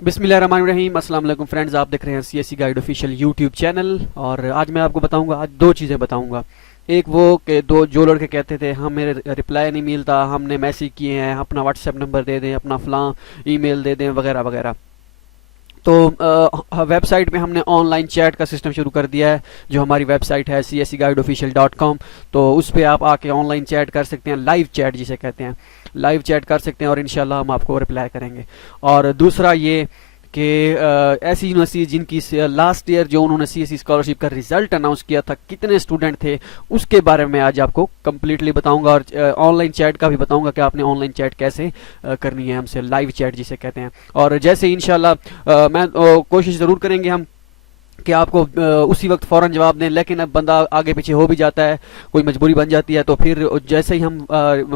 बिस्मिल्लाहिर्रहमानिर्रहीम। अस्सलाम वालेकुम फ्रेंड्स, आप देख रहे हैं CSC guide official YouTube channel. और आज मैं आपको बताऊंगा, आज दो चीज़ें बताऊंगा। एक वो कि दो जो लड़के कहते थे हम मेरे रिप्लाई नहीं मिलता, हमने मैसेज किए हैं, अपना व्हाट्सएप नंबर दे दें, अपना फलां ईमेल दे दें वगैरह वगैरह। तो वेबसाइट में हमने ऑनलाइन चैट का सिस्टम शुरू कर दिया है। जो हमारी वेबसाइट है cscguideofficial.com, तो उस पर आप आके ऑनलाइन चैट कर सकते हैं, लाइव चैट जिसे कहते हैं। लाइव चैट कर सकते हैं और इंशाल्लाह हम आपको रिप्लाई करेंगे। और दूसरा ये कि ऐसी यूनिवर्सिटी जिनकी लास्ट ईयर जो उन्होंने सीएससी स्कॉलरशिप का रिजल्ट अनाउंस किया था, कितने स्टूडेंट थे, उसके बारे में आज आपको कम्प्लीटली बताऊंगा। और ऑनलाइन चैट का भी बताऊंगा कि आपने ऑनलाइन चैट कैसे करनी है हमसे, लाइव चैट जिसे कहते हैं। और जैसे इंशाल्लाह मैं कोशिश ज़रूर करेंगे हम कि आपको उसी वक्त फ़ौरन जवाब दें। लेकिन अब बंदा आगे पीछे हो भी जाता है, कोई मजबूरी बन जाती है, तो फिर जैसे ही हम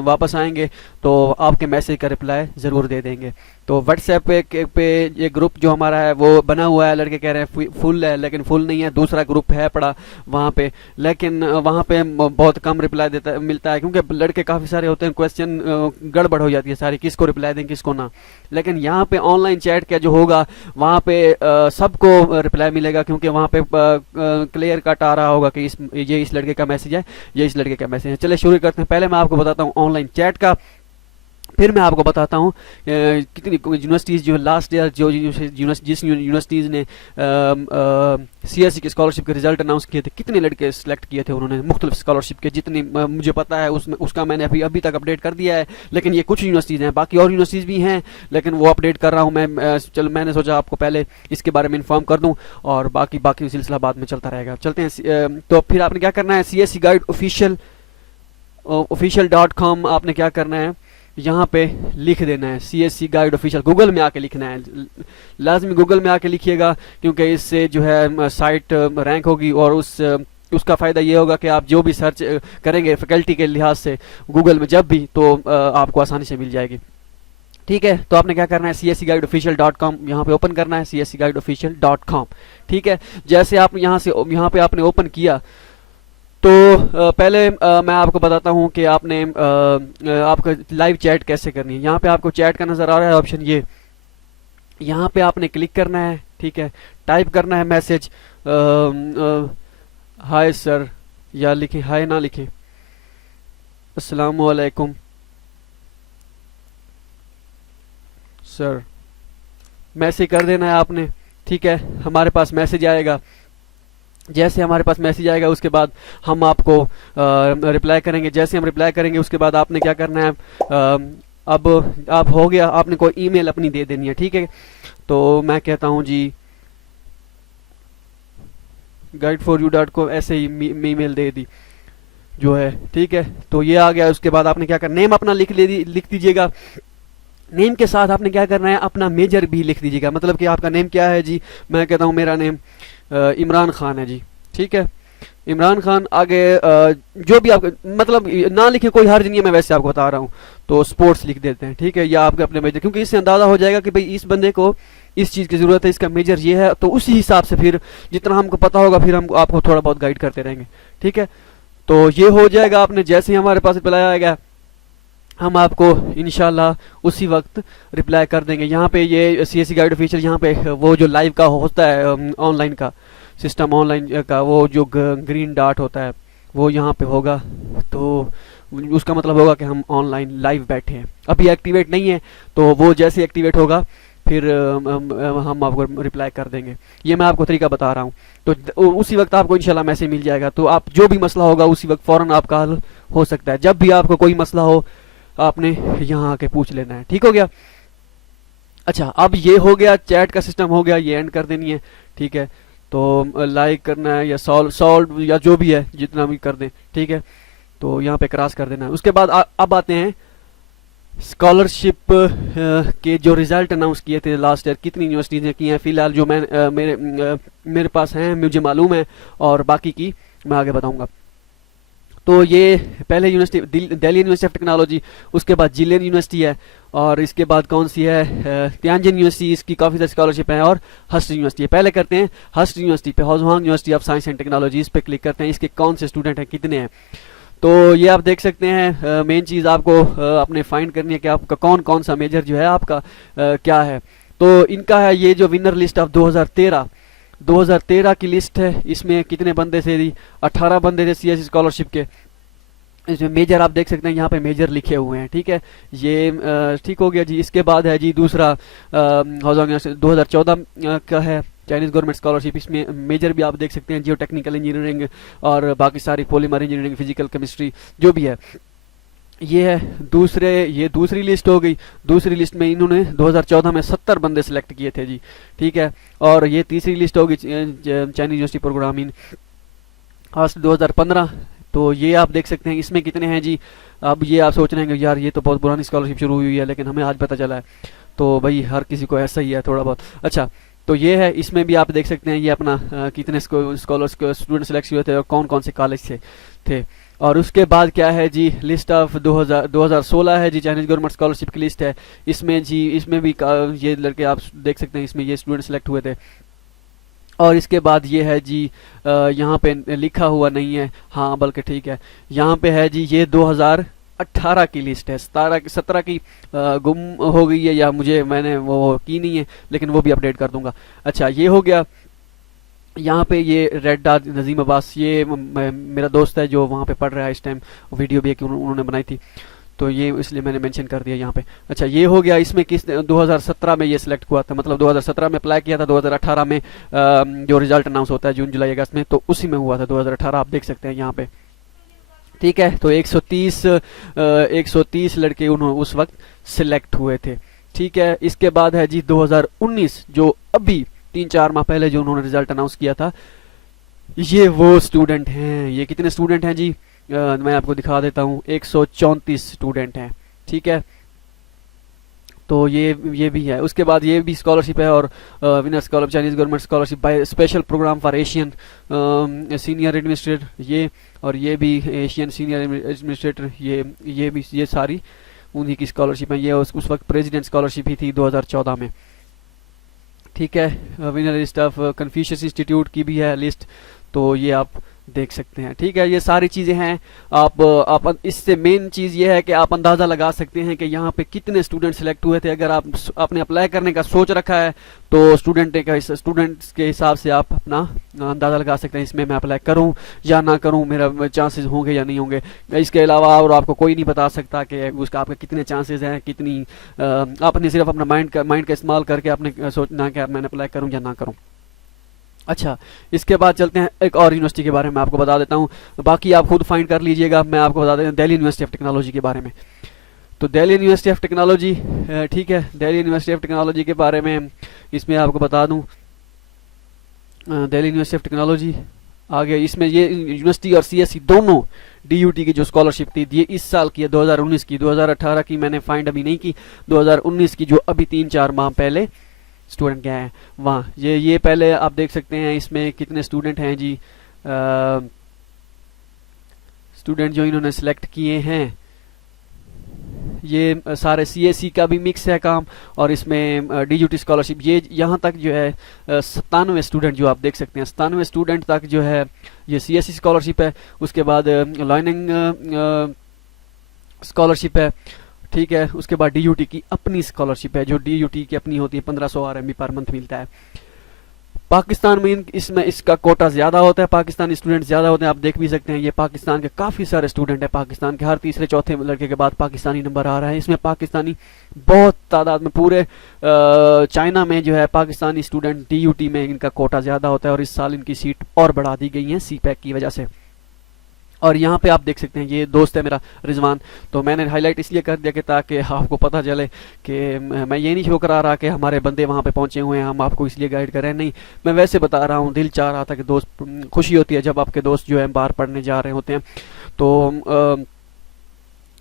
वापस आएंगे तो आपके मैसेज का रिप्लाई ज़रूर दे देंगे। तो व्हाट्सएप पे ये ग्रुप जो हमारा है वो बना हुआ है। लड़के कह रहे हैं फुल है, लेकिन फुल नहीं है। दूसरा ग्रुप है पड़ा वहाँ पे, लेकिन वहाँ पे बहुत कम रिप्लाई देता मिलता है, क्योंकि लड़के काफ़ी सारे होते हैं। क्वेश्चन गड़बड़ हो जाती है सारी, किसको रिप्लाई दें किसको ना। लेकिन यहाँ पे ऑनलाइन चैट का जो होगा वहाँ पे सबको रिप्लाई मिलेगा, क्योंकि वहाँ पे क्लियर कट आ रहा होगा कि ये इस लड़के का मैसेज है, ये इस लड़के का मैसेज है। चलिए शुरू करते हैं। पहले मैं आपको बताता हूँ ऑनलाइन चैट का, फिर मैं आपको बताता हूँ कितनी यूनिवर्सिटीज़ जो लास्ट ईयर जो जिस यूनिवर्सिटीज़ ने सीएससी की स्कॉलरशिप के रिजल्ट अनाउंस किए थे, कितने लड़के सिलेक्ट किए थे उन्होंने मुख्तलिफ स्कॉलरशिप के। जितनी मुझे पता है उसमें उसका मैंने अभी तक अपडेट कर दिया है। लेकिन ये कुछ यूनिवर्सिटीज़ हैं, बाकी और यूनिवर्सिटीज़ भी हैं, लेकिन वो अपडेट कर रहा हूँ मैं। चलो, मैंने सोचा आपको पहले इसके बारे में इन्फॉर्म कर दूँ और बाकी सिलसिला बाद में चलता रहेगा। चलते हैं। तो फिर आपने क्या करना है, CSC गाइड official.com आपने क्या करना है, यहाँ पे लिख देना है CSC गाइड ऑफिशियल। गूगल में आके लिखना है, लाजमी गूगल में आके लिखिएगा, क्योंकि इससे जो है साइट रैंक होगी। और उसका फ़ायदा ये होगा कि आप जो भी सर्च करेंगे फैकल्टी के लिहाज से गूगल में जब भी, तो आपको आसानी से मिल जाएगी। ठीक है, तो आपने क्या करना है, cscguideofficial.com यहाँ पे ओपन करना है, cscguideofficial.com। ठीक है, जैसे आप यहाँ पे आपने ओपन किया तो पहले मैं आपको बताता हूँ कि आपने आपको लाइव चैट कैसे करनी है। यहाँ पे आपको चैट का नज़र आ रहा है ऑप्शन, ये यहाँ पे आपने क्लिक करना है। ठीक है, टाइप करना है मैसेज, हाय सर, या लिखें हाय ना लिखें, अस्सलाम वालेकुम सर, मैसेज कर देना है आपने। ठीक है, हमारे पास मैसेज आएगा। जैसे हमारे पास मैसेज आएगा उसके बाद हम आपको रिप्लाई करेंगे। जैसे हम रिप्लाई करेंगे उसके बाद आपने क्या करना है, अब आप हो गया, आपने कोई ईमेल अपनी दे देनी है। ठीक है, तो मैं कहता हूँ जी guide4u.com, ऐसे ही ईमेल दे दी जो है। ठीक है, तो ये आ गया। उसके बाद आपने क्या करना, नेम अपना लिख दीजिएगा। नेम के साथ आपने क्या करना है, अपना मेजर भी लिख दीजिएगा। मतलब कि आपका नेम क्या है जी, मैं कहता हूँ मेरा नेम इमरान खान है जी। ठीक है, इमरान खान। आगे जो भी आप मतलब ना लिखे, कोई हर्ज नहीं है, मैं वैसे आपको बता रहा हूँ। तो स्पोर्ट्स लिख देते हैं। ठीक है, या आपके अपने मेजर, क्योंकि इससे अंदाज़ा हो जाएगा कि भाई इस बंदे को इस चीज़ की ज़रूरत है, इसका मेजर ये है। तो उसी हिसाब से फिर जितना हमको पता होगा फिर हम आपको थोड़ा बहुत गाइड करते रहेंगे। ठीक है, तो ये हो जाएगा। आपने जैसे ही हमारे पास रिप्लाई आएगा हम आपको इंशाल्लाह उसी वक्त रिप्लाई कर देंगे। यहाँ पे ये CSC गाइड ऑफिशियल, यहाँ पे वो जो लाइव का होता है ऑनलाइन का सिस्टम, ऑनलाइन का वो जो ग्रीन डॉट होता है वो यहाँ पे होगा। तो उसका मतलब होगा कि हम ऑनलाइन लाइव बैठे हैं। अभी एक्टिवेट नहीं है, तो वो जैसे एक्टिवेट होगा फिर हम आपको रिप्लाई कर देंगे। ये मैं आपको तरीका बता रहा हूँ। तो उसी वक्त आपको इंशाल्लाह मैसेज मिल जाएगा। तो आप जो भी मसला होगा उसी वक्त फ़ौरन आपका हल हो सकता है। जब भी आपको कोई मसला हो आपने यहाँ आके पूछ लेना है। ठीक हो गया। अच्छा, अब ये हो गया, चैट का सिस्टम हो गया, ये एंड कर देनी है। ठीक है, तो लाइक करना है या सॉल्व या जो भी है, जितना भी कर दें। ठीक है, तो यहाँ पे क्रॉस कर देना है। उसके बाद अब आते हैं स्कॉलरशिप के जो रिजल्ट अनाउंस किए थे लास्ट ईयर, कितनी यूनिवर्सिटीज़ ने किए हैं। फिलहाल जो मैं मेरे पास हैं, मुझे मालूम है, और बाकी की मैं आगे बताऊंगा। तो ये पहले university Delhi university of technology, उसके बाद जिलेन यूनिवर्सिटी है, और इसके बाद कौन सी है, तियानजिन यूनिवर्सिटी, इसकी काफ़ी सारी स्कॉलरशिप है, और हस्ट यूनिवर्सिटी है। पहले करते हैं हस्ट यूनिवर्सिटी पे, Huazhong university of science and technology, इस पे क्लिक करते हैं। इसके कौन से स्टूडेंट हैं, कितने हैं। तो ये आप देख सकते हैं। मेन चीज़ आपको अपने फाइंड करनी है कि आपका कौन कौन सा मेजर जो है आपका क्या है। तो इनका है ये जो विनर लिस्ट ऑफ 2013 की लिस्ट है। इसमें कितने बंदे थे जी? 18 बंदे थे सीएससी स्कॉलरशिप के। इसमें मेजर आप देख सकते हैं, यहाँ पे मेजर लिखे हुए हैं, ठीक है। ये ठीक हो गया जी। इसके बाद है जी दूसरा 2014 का है चाइनीज गवर्नमेंट स्कॉलरशिप। इसमें मेजर भी आप देख सकते हैं, जियो टेक्निकल इंजीनियरिंग और बाकी सारी पॉलीमर इंजीनियरिंग, फिजिकल केमिस्ट्री जो भी है। ये है ये दूसरी लिस्ट हो गई। दूसरी लिस्ट में इन्होंने 2014 में 70 बंदे सिलेक्ट किए थे जी, ठीक है। और ये तीसरी लिस्ट होगी चाइनीज यूनिवर्सिटी प्रोग्रामिंग आज 2015। तो ये आप देख सकते हैं, इसमें कितने हैं जी? अब ये आप सोच रहे हैं कि यार ये तो बहुत पुरानी स्कॉलरशिप शुरू हुई है, लेकिन हमें आज पता चला है। तो भाई हर किसी को ऐसा ही है थोड़ा बहुत। अच्छा, तो ये है, इसमें भी आप देख सकते हैं ये अपना कितने स्कॉलर्स स्टूडेंट सिलेक्ट हुए थे और कौन कौन से कॉलेज से थे। और उसके बाद क्या है जी? लिस्ट ऑफ 2016 है जी, चाइनीज गवर्नमेंट स्कॉलरशिप की लिस्ट है। इसमें जी इसमें भी ये लड़के आप देख सकते हैं, इसमें ये स्टूडेंट सिलेक्ट हुए थे। और इसके बाद ये है जी, यहाँ पे लिखा हुआ नहीं है, हाँ बल्कि ठीक है, यहाँ पे है जी ये 2018 की लिस्ट है। 17 की गुम हो गई है, या मैंने वो की नहीं है, लेकिन वो भी अपडेट कर दूंगा। अच्छा, ये हो गया। यहाँ पे ये रेड डॉट नजीम अब्बास, ये मेरा दोस्त है जो वहाँ पे पढ़ रहा है इस टाइम। वीडियो भी एक उन्होंने बनाई थी, तो ये इसलिए मैंने मेंशन कर दिया यहाँ पे। अच्छा, ये हो गया। इसमें 2017 में ये सिलेक्ट हुआ था, मतलब 2017 में अप्लाई किया था, 2018 में जो रिजल्ट अनाउंस होता है जून जुलाई अगस्त में, तो उसी में हुआ था 2018। आप देख सकते हैं यहाँ पे, ठीक है। तो 130 लड़के उन्होंने उस वक्त सिलेक्ट हुए थे, ठीक है। इसके बाद है जी 2019, जो अभी 3-4 माह पहले जो उन्होंने रिजल्ट अनाउंस किया था। ये वो स्टूडेंट हैं। ये कितने स्टूडेंट हैं जी? मैं आपको दिखा देता हूँ, 134 स्टूडेंट हैं, ठीक है। तो ये भी है। उसके बाद ये भी स्कॉलरशिप है, और winner scholarship Chinese government scholarship by special program for Asian senior administrator, ये और ये भी एशियन सीनियर एडमिनिस्ट्रेटर, ये सारी उन्हीं की स्कॉलरशिप है। ये उस वक्त प्रेसिडेंट स्कॉलरशिप ही थी 2014 में, ठीक है। Winner list of Confucius institute की भी है लिस्ट, तो ये आप देख सकते हैं, ठीक है। ये सारी चीज़ें हैं। आप इससे मेन चीज़ ये है कि आप अंदाज़ा लगा सकते हैं कि यहाँ पे कितने स्टूडेंट सेलेक्ट हुए थे। अगर आपने अप्लाई करने का सोच रखा है, तो स्टूडेंट्स के हिसाब से आप अपना अंदाज़ा लगा सकते हैं, इसमें मैं अप्लाई करूँ या ना करूँ, मेरा चांसेस होंगे या नहीं होंगे। इसके अलावा और आपको कोई नहीं बता सकता कि उसका आपके कितने चांसेस हैं, कितनी आपने सिर्फ अपना माइंड का इस्तेमाल करके आपने सोचना कि मैंने अप्लाई करूँ या ना करूँ। अच्छा, इसके बाद चलते हैं एक और यूनिवर्सिटी के बारे में आपको बता देता हूँ, बाकी आप खुद फाइंड कर लीजिएगा। मैं आपको बता देता हूँ दिल्ली यूनिवर्सिटी ऑफ टेक्नोलॉजी के बारे में। तो दिल्ली यूनिवर्सिटी ऑफ टेक्नोलॉजी, ठीक है, दिल्ली यूनिवर्सिटी ऑफ टेक्नोलॉजी के बारे में इसमें आपको बता दूँ, दिल्ली यूनिवर्सिटी ऑफ टेक्नोलॉजी आगे इसमें ये यूनिवर्सिटी और सीएससी दोनों डीयूटी की जो स्कॉलरशिप थी, ये इस साल की है, 2019 की। 2018 की मैंने फाइंड अभी नहीं की, 2019 की जो अभी 3-4 माह पहले स्टूडेंट गए हैं वहाँ। ये पहले आप देख सकते हैं इसमें कितने स्टूडेंट हैं जी। स्टूडेंट जो इन्होंने सिलेक्ट किए हैं, ये सारे सीएससी का भी मिक्स है काम, और इसमें डीयूटी स्कॉलरशिप ये यहाँ तक जो है 97 स्टूडेंट जो आप देख सकते हैं, 97 स्टूडेंट तक जो है ये सीएससी स्कॉलरशिप है। उसके बाद लाइनिंग स्कॉलरशिप है, ठीक है। उसके बाद डीयूटी की अपनी स्कॉलरशिप है, जो डीयूटी की अपनी होती है, 1500 आरएमबी पर मंथ मिलता है। पाकिस्तान में इसमें इसका कोटा ज़्यादा होता है, पाकिस्तानी स्टूडेंट ज़्यादा होते हैं। आप देख भी सकते हैं, ये पाकिस्तान के काफ़ी सारे स्टूडेंट हैं। पाकिस्तान के हर तीसरे चौथे लड़के के बाद पाकिस्तानी नंबर आ रहा है। इसमें पाकिस्तानी बहुत तादाद में, पूरे चाइना में जो है पाकिस्तानी स्टूडेंट डीयूटी में इनका कोटा ज़्यादा होता है, और इस साल इनकी सीट और बढ़ा दी गई है सीपैक की वजह से। और यहाँ पे आप देख सकते हैं, ये दोस्त है मेरा रिजवान, तो मैंने हाईलाइट इसलिए कर दिया कि ताकि आपको पता चले कि मैं ये नहीं शो करा रहा कि हमारे बंदे वहाँ पे पहुँचे हुए हैं, हम आपको इसलिए गाइड करें, नहीं, मैं वैसे बता रहा हूँ। दिल चाह रहा था कि दोस्त, खुशी होती है जब आपके दोस्त जो है बाहर पढ़ने जा रहे होते हैं। तो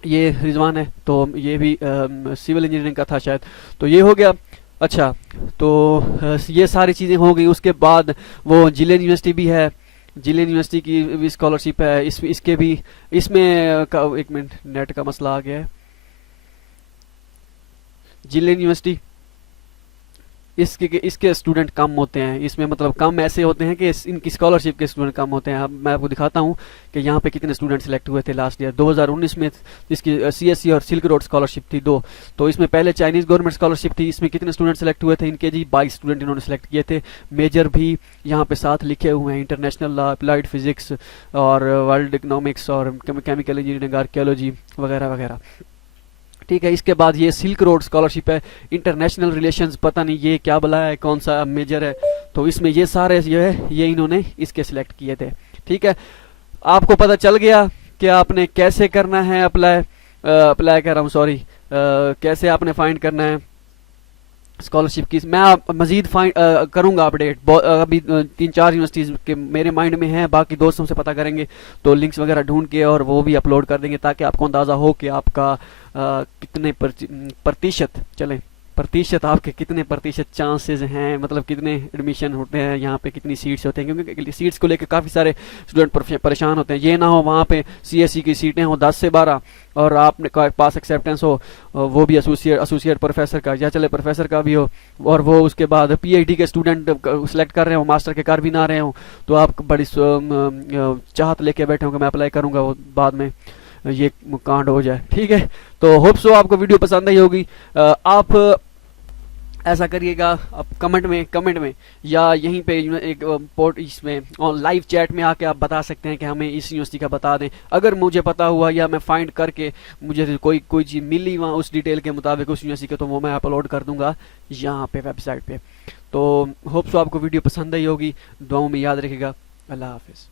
ये रिजवान है, तो ये भी सिविल इंजीनियरिंग का था शायद, तो ये हो गया। अच्छा, तो ये सारी चीज़ें हो गई। उसके बाद वो जिलेन यूनिवर्सिटी भी है, जिलेन यूनिवर्सिटी की भी स्कॉलरशिप है। इसके भी इसमें एक मिनट, नेट का मसला आ गया है। जिलेन यूनिवर्सिटी, इसके स्टूडेंट कम होते हैं इसमें, मतलब कम ऐसे होते हैं कि इनकी स्कॉलरशिप के स्टूडेंट कम होते हैं। अब मैं आपको दिखाता हूँ कि यहाँ पे कितने स्टूडेंट सेलेक्ट हुए थे लास्ट ईयर 2019 में। इसकी सीएससी और सिल्क रोड स्कॉलरशिप थी दो, तो इसमें पहले चाइनीज़ गवर्नमेंट स्कॉलरशिप थी, इसमें कितने स्टूडेंट सेलेक्ट हुए थे इनके जी 22 स्टूडेंट इन्होंने सेलेक्ट किए थे। मेजर भी यहाँ पे साथ लिखे हुए हैं, इंटरनेशनल लॉ, अप्लाइड फिजिक्स और वर्ल्ड इकोनॉमिक्स और केमिकल इंजीनियरिंग, आर्कियोलॉजी वगैरह वगैरह। ठीक है, इसके बाद ये सिल्क रोड स्कॉलरशिप है, इंटरनेशनल रिलेशंस, पता नहीं ये क्या बला है, कौन सा मेजर है, तो इसमें ये सारे ये इन्होंने इसके सिलेक्ट किए थे। ठीक है, आपको पता चल गया कि आपने कैसे करना है अप्लाई, अप्लाई कर रहा हूँ सॉरी, कैसे आपने फाइंड करना है स्कॉलरशिप की। मैं मजीद फाइंड करूंगा अपडेट, अभी 3-4 यूनिवर्सिटीज़ के मेरे माइंड में हैं, बाकी दोस्तों से पता करेंगे तो लिंक्स वगैरह ढूंढ के और वो भी अपलोड कर देंगे ताकि आपको अंदाज़ा हो कि आपका कितने प्रतिशत चले प्रतिशत आपके कितने प्रतिशत चांसेस हैं, मतलब कितने एडमिशन होते हैं यहाँ पे, कितनी सीट्स होते हैं, क्योंकि सीट्स को लेकर काफ़ी सारे स्टूडेंट परेशान होते हैं। ये ना हो वहाँ पे सीएससी की सीटें हो 10 से 12 और आपने पास एक्सेप्टेंस हो वो भी एसोसिएट प्रोफेसर का, या चले प्रोफेसर का भी हो, और वो उसके बाद पीएचडी के स्टूडेंट सेलेक्ट कर रहे हो, मास्टर के कर भी ना रहे हो, तो आप बड़ी चाहत लेके बैठे हो कि मैं अप्लाई करूँगा, वो बाद में ये कांड हो जाए। ठीक है, तो होप सो आपको वीडियो पसंद आई होगी। आप ऐसा करिएगा, आप कमेंट में या यहीं पे एक पोर्ट इसमें लाइव चैट में आके आप बता सकते हैं कि हमें इस यूनिवर्सिटी का बता दें। अगर मुझे पता हुआ या मैं फाइंड करके मुझे कोई चीज़ मिली वहाँ उस डिटेल के मुताबिक उस यूनिवर्सिटी के, तो वो मैं अपलोड कर दूंगा यहाँ पे वेबसाइट पे। तो होप सो आपको वीडियो पसंद आई होगी, दुआओं में याद रखिएगा। अल्लाह हाफिज़।